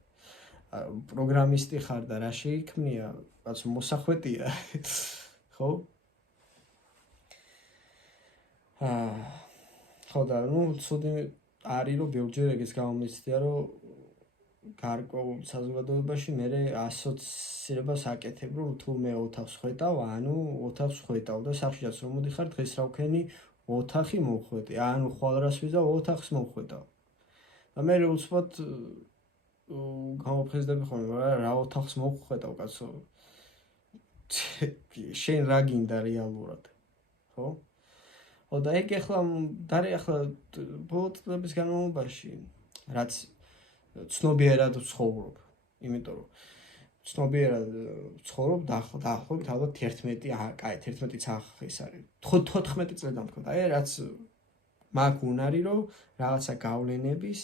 პროგრამისტი ხარ და რა შეიქმნია, კაცო მოსახვეტია. ხო? ხო და ცუდი არის რომ ბევრჯერ ეგეც გამომიცდია რომ გარკვეულ საზოგადოებაში მე ასოცირებას აკეთებ რომ თუ მე ოთახს ხვეტავ, ანუ ოთახს ხვეტავ და სახშიაც რომ მოდიხარ დღეს რა ვქენი ოთახი მოხვეტე, ანუ ხვალ-რას ვიზავ ოთახს მოხვეტავ. და მე უცბად გამოფხიზდები ხოლმე რა ოთახს მოხვეტავ კაცო. შენ რა გინდა რეალურად, ხო? ხო და ეგ ახლა ბოლო წლების განმავლობაში რაც ცნობიერად ვცხოვრობ, იმიტომ რომ ცნობიერად ვცხოვრობ დაახლოებით ალბათ 11-იც ეს არის 14 წლიდან ვთქვა. აი რაც მაქვს უნარი რომ რაღაცა გავლენების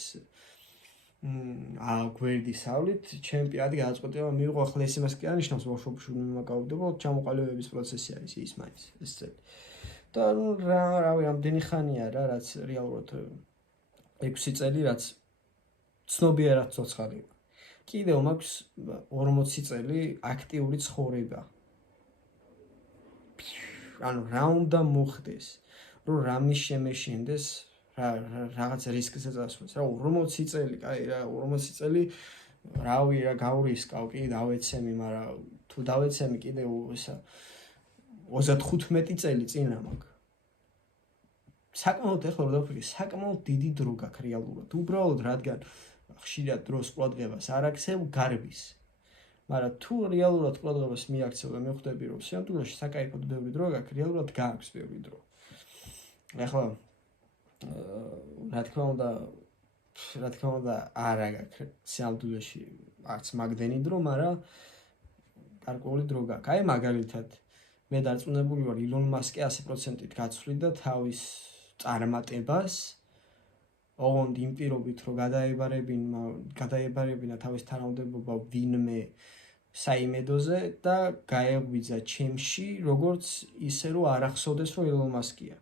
გვერდის სავლით ჩემპიონატი გადაწყვეტილება მიიღო. ახლა ეს იმას კი არნიშნავს ბავშვობაში მიმაკავებდა, უბრალოდ ჩამოყალიბების პროცესი არის ის მაინც ეს წელი. და რავი ამდენი ხანია რა რაც რეალურად 6 წელი რაც ცნობიერად ცოცხალი. კიდევ მაქვს 40 წელი აქტიური ცხოვრება. ანუ რა უნდა მოხდეს, რომ რამის შემეშინდეს, რაღაც რისკზე წასვლას. რა 40 წელი, კაი რა 40 წელი რავი რა გავრისკავ, კი დავეცემი, მაგრამ თუ დავეცემი კიდევ ისა 35 წელი წინა მაქვს. საკმაოდ ეხლა რომ დავფიქრე, საკმაოდ დიდი დრო გაქვს რეალურად. უბრალოდ რადგან ხშირად დროს ყურადღებას არ აქცევ გარბის. მაგრამ თუ რეალურად ყურადღებას მიაქცევ და მივხვდები რომ სიამოვნებაში საკაიფოდ ბევრი დრო გაქვს, რეალურად გააქვს ბევრი დრო. ახლა რა თქმა უნდა არა გაქვს სიამოვნებაში არც მაგდენი დრო, მაგრამ გარკვეული დრო გაქვს. აი მაგალითად მე დარწმუნებული ვარ ილონ მასკი 100%-ით გაცვლიდა თავის წარმატებას, ოღონდ იმ პირობით რომ გადაებარებინა თავის თანამდებობა ვინმე საიმედოზე და გაეღვიძა ჩემში, როგორც ისე რომ არ ახსოვდეს რომ ილონ მასკია.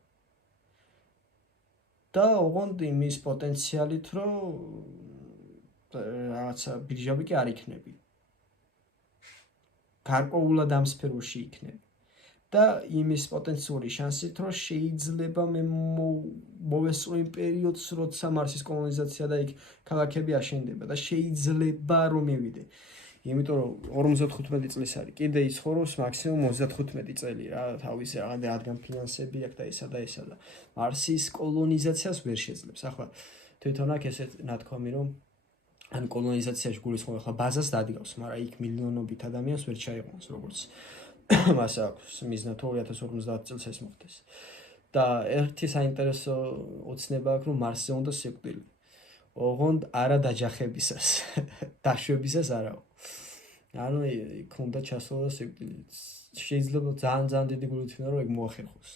და ოღონდ იმის პოტენციალით რომ რაღაცა ბირჟავი კი არ იქნები. გარკვეულად ამ სფეროში იქნები. და იმის პოტენციური შანსით რომ შეიძლება მე მოვესწრო იმ პერიოდს, როცა მარსის კოლონიზაცია და იქ ქალაქები აშენდება და შეიძლება რომ მივიდე. იმიტომ რომ 55 წლის არის, კიდე იცხოვრობს მაქსიმუმ 35 წელი რა, თავის რადგან ფინანსები აქვს და ესა და ესა და მარსის კოლონიზაციას ვერ შეძლებს. ახლა თვითონ აქ ესეთ ნათქვამი რომ ან კოლონიზაციაში გულისხმობ ახლა ბაზას დადგავს, მაგრამ იქ მილიონობით ადამიანს ვერ ჩაიყვანს როგორც მას აქვს მიზნა თუ 2050 წელს ეს მოხდეს. და ერთი საინტერესო ოცნება აქვს რომ მარსზე უნდა სიკვდილი. ოღონდ არა დაჯახებისას, დაშვებისას არაო. ანუ იქ უნდა ჩასვლა სიკვდილი. შეიძლება ძალიან დიდი გულით ვინა რომ ეგ მოახერხოს.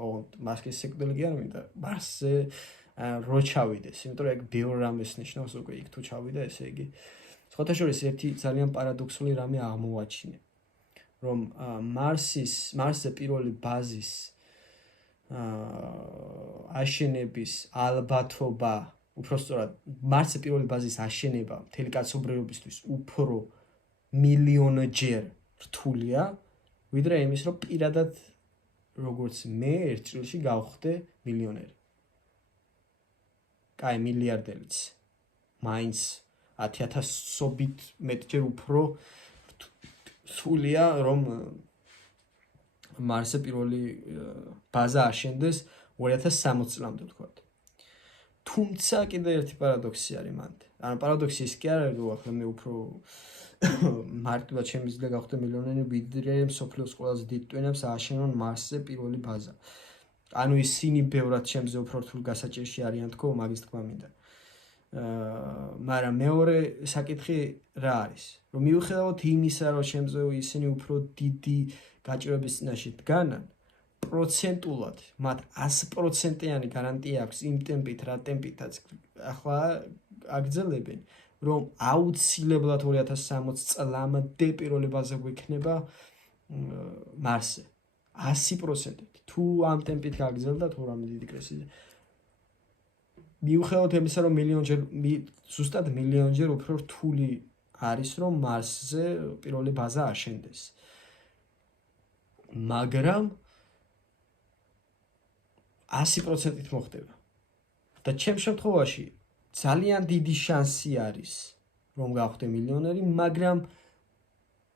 ოღონდ მასკის სიკვდილი კი არ მინდა, მარსზე რო ჩავიდეს, იმიტომ რომ ეგ ბევრ რამეს ნიშნავს უკვე იქ თუ ჩავიდა, ესე იგი. სხვათა შორის ერთი ძალიან პარადოქსული რამე აღმოვაჩინე. რომ მარსზე პირველი ბაზის აშენების ალბათობა, უпростоრად მარსზე პირველი ბაზის აშენება მთელი კაცობრიობისთვის უფრო მილიონჯერ რთულია, ვიდრე იმის რომ პირადად როგორც მე ერთ წელში გავხდე მილიონერი. კაი მილიარდერიც. მაინც 10,000-ობით მეტჯერ უფრო სულია რომ მარსზე პირველი ბაზა აშენდეს 2060 წლამდე ვთქვათ. თუმცა კიდე ერთი პარადოქსი არის მანდ. ანუ პარადოქსი ის კი არის რომ ახლა მე უფრო მარტივად შემიძლია გავხდე მილიონერი ვიდრე მსოფლიოს ყველაზე დიდ ტვინებს ააშენონ მარსზე პირველი ბაზა. ანუ ისინი ბევრად ჩემზე უფრო რთულ გასაჭირში არიან თქო, მაგის თქმა მინდა. მაგრამ მეორე საკითხი რა არის? რომ მიუხედავად იმისა, რომ შემზე ისინი უფრო დიდი გაჭირვების წინაშე დგანან, პროცენტულად მათ 100%-იანი გარანტია აქვს იმ ტემპით, რა ტემპითაც ახლა აგრძელებენ, რომ აუცილებლად 2060 წლამდე პირველი ბაზა გვექნება მარსზე. 100%-ით. თუ ამ ტემპით გაგრძელდა თუ რამე დიდი კრიზისი. მიუხედავად იმისა, რომ ზუსტად მილიონჯერ უფრო რთული არის, რომ მარსზე პირველი ბაზა აშენდეს. მაგრამ 100%-ით მოხდება. და ჩემ შემთხვევაში ძალიან დიდი შანსი არის, რომ გავხდე მილიონერი, მაგრამ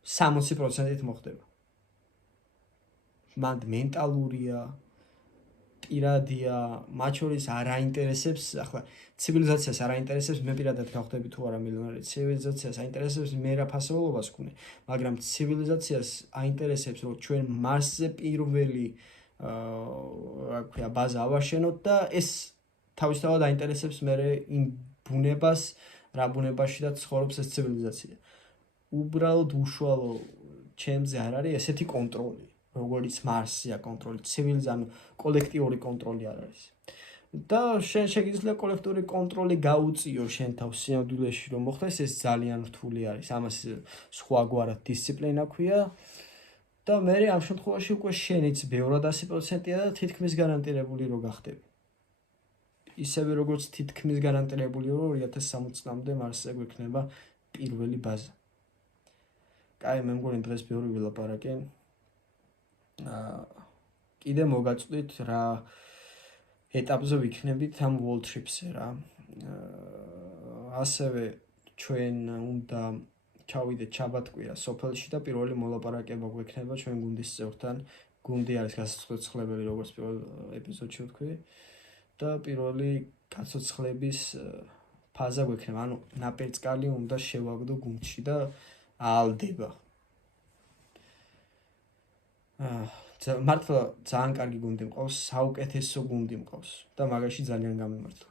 60%-ით მოხდება. მანდ მენტალურია, პირადია, მათ შორის არ აინტერესებს, ახლა ცივილიზაციას არ აინტერესებს, მე პირადად გავხდები თუ არა მილიონერი, ცივილიზაციას აინტერესებს მე რა ფასეულობას ვქონე, მაგრამ ცივილიზაციას აინტერესებს, რომ ჩვენ მარსზე პირველი რა ქვია, ბაზა ავაშენოთ და ეს თავისთავად აინტერესებს მე იმ ბუნებას, რა ბუნებაშიც ცხოვრობს ეს ცივილიზაცია. უბრალოდ უშუალო ჩემზე არ არის ესეთი კონტროლი. როგორც მარსია კონტროლი, ცივილიზაცია, კოლექტიური კონტროლი არ არის. და შენ შეგიძლია კოლექტიური კონტროლი გაუწიო შენ თავს სინამდვილეში რომ მოხდეს, ეს ძალიან რთული არის. ამას სხვაგვარად დისციპლინა ქვია და მე ამ შემთხვევაში უკვე შენიც ბევრად 100%-ია და თითქმის გარანტირებული რომ გახდები. ისევე როგორც თითქმის გარანტირებული რომ 2060 წლამდე მარსზე გვექნება პირველი ბაზა. კაი, მე მგონი დღეს ბევრი ვილაპარაკე. კიდე მოგაწვდით რა ეტაპზე ვიქნებით ამ world trip-ზე რა. ასევე ჩვენ უნდა ჩავიდეთ შაბათ-კვირა სოფელში და პირველი მოლაპარაკება გვექნება ჩვენ გუნდის წევრთან. გუნდი არის გასაცოცხლებელი, როგორც პირველ ეპიზოდში ვთქვი. და პირველი გასაცოცხლების ფაზა გვექნება. ანუ ნაპერწკალი უნდა შევაგდო გუნდში და აალდება. მართლა ძალიან კარგი გუნდი მყავს, საუკეთესო გუნდი მყავს და მაგაში ძალიან გამიმართლა.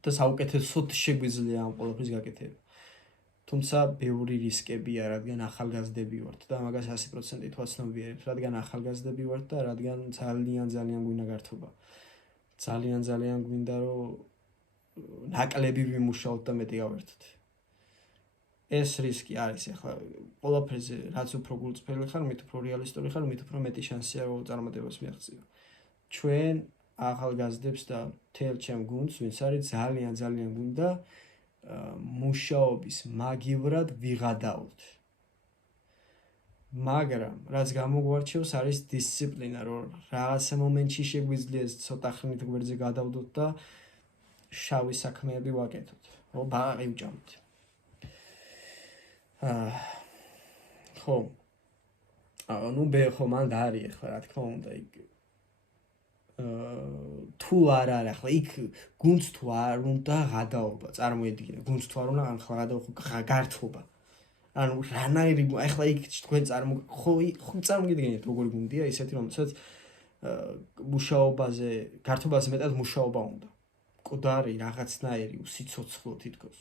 და საუკეთესოდ შეგვიძლია ამ ყველაფრის გაკეთება. თუმცა ბევრი რისკებია, რადგან ახალგაზრდები ვართ და მაგას 100%-ით ვაცნობიერებთ, რადგან ახალგაზრდები ვართ და რადგან ძალიან გვინდა გართობა. ძალიან გვინდა რომ ნაკლები ვიმუშაოთ და მეტი გავერთოთ. ეს რისკი არის, ახლა ყველაფერზე რაც უფრო გულწრფელი ხარ, მით უფრო რეალისტური ხარ, მით უფრო მეტი შანსია რომ წარმატებას მიაღწიო. ჩვენ ახალგაზრდებს და მთელ ჩემ გუნდს, ვინც არის ძალიან გვინდა მუშაობის მაგივრად ვიღადაოთ. მაგრამ რაც გამოგვარჩევს არის დისციპლინა, რომ რაღაცა მომენტში შეგვიძლია ცოტა ხნით გვერდზე გადავდოთ და შავი საქმეები ვაკეთოთ. რომ ბაყი ვჭამთ. ხო. ნუ ხო მანდ არის ახლა რა თქმა უნდა იქ თუ არ არის ახლა იქ გუნდს თუ არ უნდა გადაობა, წარმოედგინე, გუნდს თუ არ უნდა ახლა გადაობა გართობა. ანუ რანაირი ახლა იქ თქვენ ხო წარმოგიდგენთ როგორი გუნდია ისეთი რომელსაც მუშაობაზე, გართობაზე მეტად მუშაობა უნდა. მკვდარი რაღაცნაირი უსიცოცხლო თითქოს.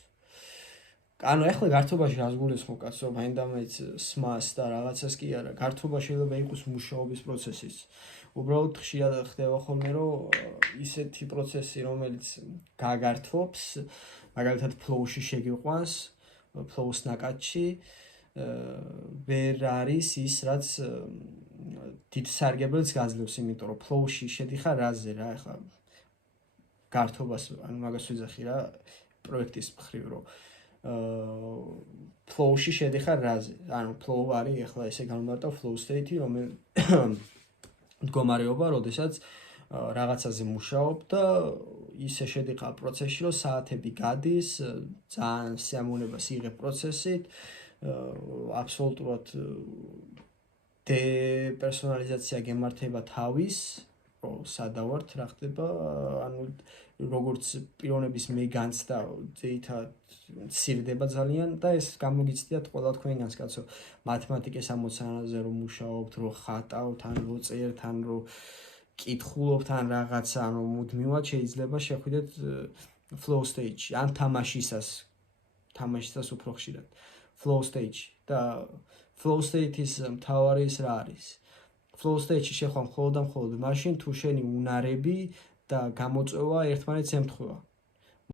ანუ ახლა გართობაში რას გულისხმობ კაცო, მაინდამაინც სმას და რაღაცას კი არა, გართობა შეიძლება იყოს მუშაობის პროცესიც. უბრალოდ ხშირად ხდება ხოლმე რომ ისეთი პროცესი რომელიც გაგართობს, მაგალითად ფლოუში შეგიყვანს, ფლოუს ნაკადში ვერ არის ის რაც დიდ სარგებელს გაძლევს, იმიტომ რომ ფლოუში შედიხარ რაზე რა, ახლა გართობას, ანუ მაგას ვიძახი რა პროექტის მხრივ რომ ფლოუში შედიხარ რაზე, ანუ ფლოუ არის ახლა ესე განმარტავ ფლოუ სტეიტი, რომელიც მდგომარეობა, როდესაც რაღაცაზე მუშაობ და ისე შედიხარ პროცესში, რომ საათები გადის, ძალიან სიამოვნებას იღებ პროცესით, აბსოლუტურად დეპერსონალიზაცია გემართება თავის, რომ სადავართ რა ხდება, ანუ როგორც პიროვნების მე განცდა ძირითადად მცირდება ძალიან და ეს გამოგიცდიათ ყველა თქვენგანს კაცო, მათემატიკის ამოცანაზე რომ მუშაობთ, რომ ხატავთ, ან რომ წერთ, ან რომ კითხულობთ, ან რაღაცა, ანუ მუდმივად შეიძლება შეხვიდეთ flow stage-ში, ან თამაშისას უფრო ხშირად flow stage და flow state-ის მთავარი ის რა არის? flow state-ში შეხვა მხოლოდ და მხოლოდ მაშინ, თუ შენი უნარები და გამოწვევა ერთმანეთს ემთხვევა.